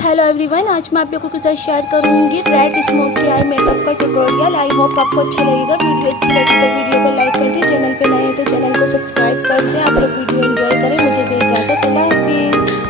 Hello everyone, आज मैं आप लोगों के साथ शेयर करूंगी रेड स्मोकी आई मेकअप का ट्यूटोरियल। आई होप आपको अच्छा लगेगा। वीडियो अच्छी लगी तो वीडियो को लाइक कर दें, चैनल पे नए हैं तो चैनल को सब्सक्राइब कर दें। आप लोग वीडियो एंजॉय करें। मुझे दे इजाज़त। अल्लाह हाफिज़।